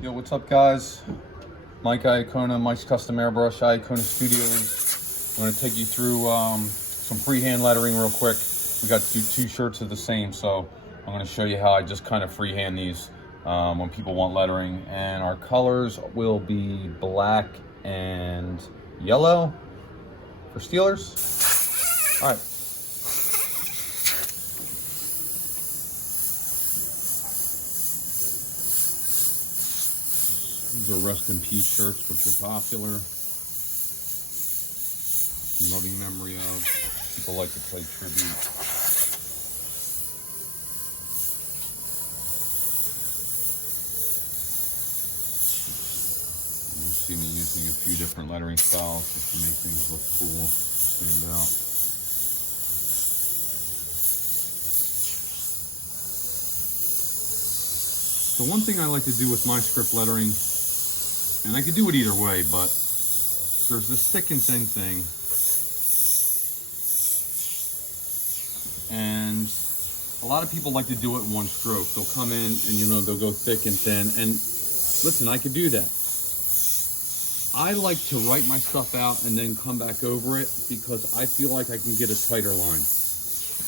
Yo, what's up guys? Mike Iacona, Mike's Custom Airbrush, Iacona Studios. I'm going to take you through some freehand lettering real quick. We got to do 2 shirts of the same, so I'm going to show you how I just kind of freehand these when people want lettering. And our colors will be black and yellow for Steelers. All right. These are rest in peace shirts, which are popular. In loving memory of. People like to pay tribute. You'll see me using a few different lettering styles just to make things look cool, stand out. So one thing I like to do with my script lettering, and I could do it either way, but there's this thick and thin thing. And a lot of people like to do it in one stroke. They'll come in and they'll go thick and thin. And listen, I could do that. I like to write my stuff out and then come back over it because I feel like I can get a tighter line.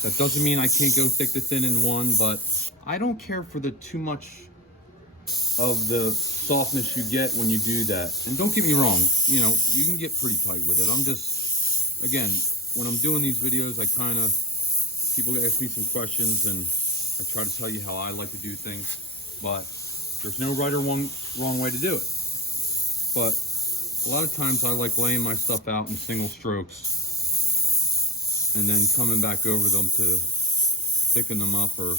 That doesn't mean I can't go thick to thin in one, but I don't care for the too much of the softness you get when you do that. And don't get me wrong, you can get pretty tight with it. I'm just, again, when I'm doing these videos, people ask me some questions and I try to tell you how I like to do things, but there's no right or wrong way to do it. But a lot of times I like laying my stuff out in single strokes and then coming back over them to thicken them up or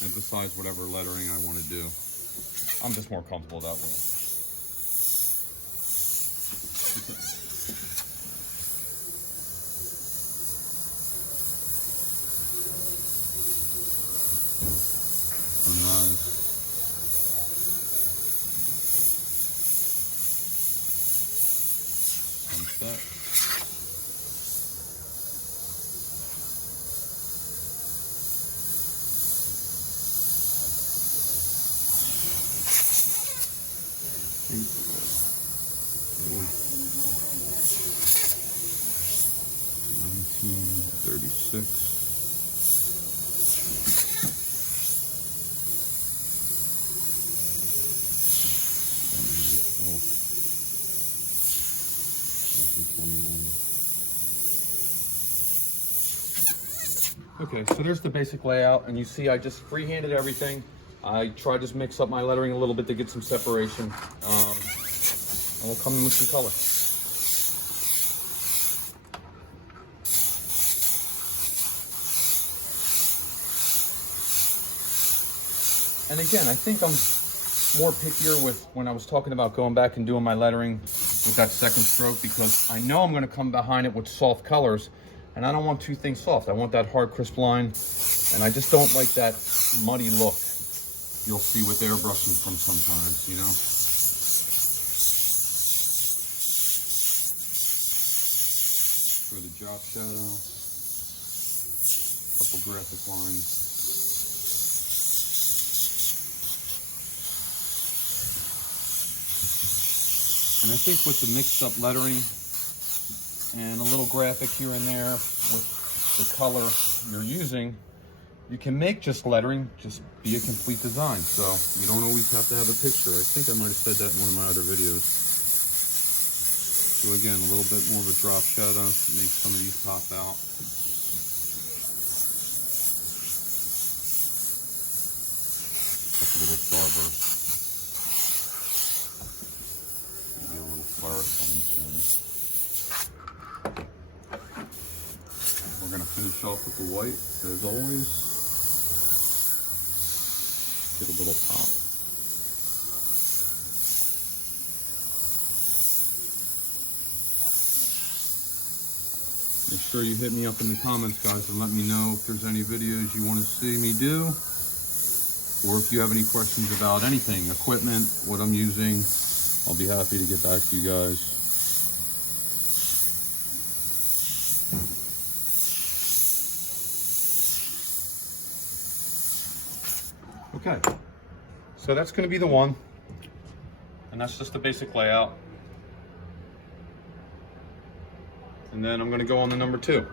emphasize whatever lettering I want to do. I'm just more comfortable that way. Nice. One sec. Okay, so there's the basic layout, and you see I just freehanded everything. I tried to mix up my lettering a little bit to get some separation, and we'll come in with some color. And again, I think I'm more pickier with when I was talking about going back and doing my lettering with that second stroke, because I know I'm going to come behind it with soft colors. And I don't want too things soft. I want that hard, crisp line. And I just don't like that muddy look you'll see with airbrushing from sometimes, For the drop shadow, couple graphic lines. And I think with the mixed up lettering, and a little graphic here and there with the color you're using, you can make just lettering just be a complete design. So you don't always have to have a picture. I think I might have said that in one of my other videos. So again, a little bit more of a drop shadow, make some of these pop out. Couple little starbursts. Maybe a little flourish on each end. We're going to finish off with the white, as always. Get a little pop. Make sure you hit me up in the comments, guys, and let me know if there's any videos you want to see me do, or if you have any questions about anything, equipment, what I'm using. I'll be happy to get back to you guys. Okay, so that's going to be the one. And that's just the basic layout. And then I'm gonna go on the number 2.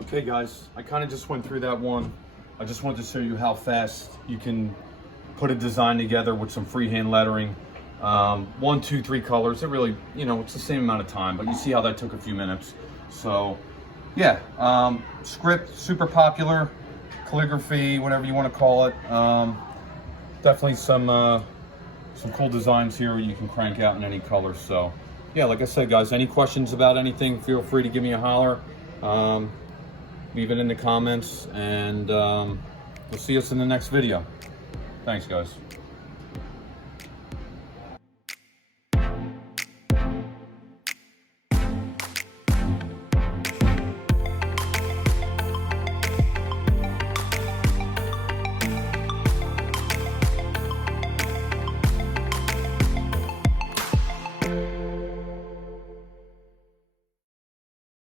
Okay guys, I kind of just went through that one. I just wanted to show you how fast you can put a design together with some freehand lettering. 1, 2, 3 colors. It really, you know, it's the same amount of time, but you see how that took a few minutes. So yeah, script, super popular, calligraphy, whatever you want to call it. Definitely some cool designs here you can crank out in any color. So yeah, like I said guys, any questions about anything, feel free to give me a holler. Leave it in the comments, and we'll see us in the next video. Thanks guys.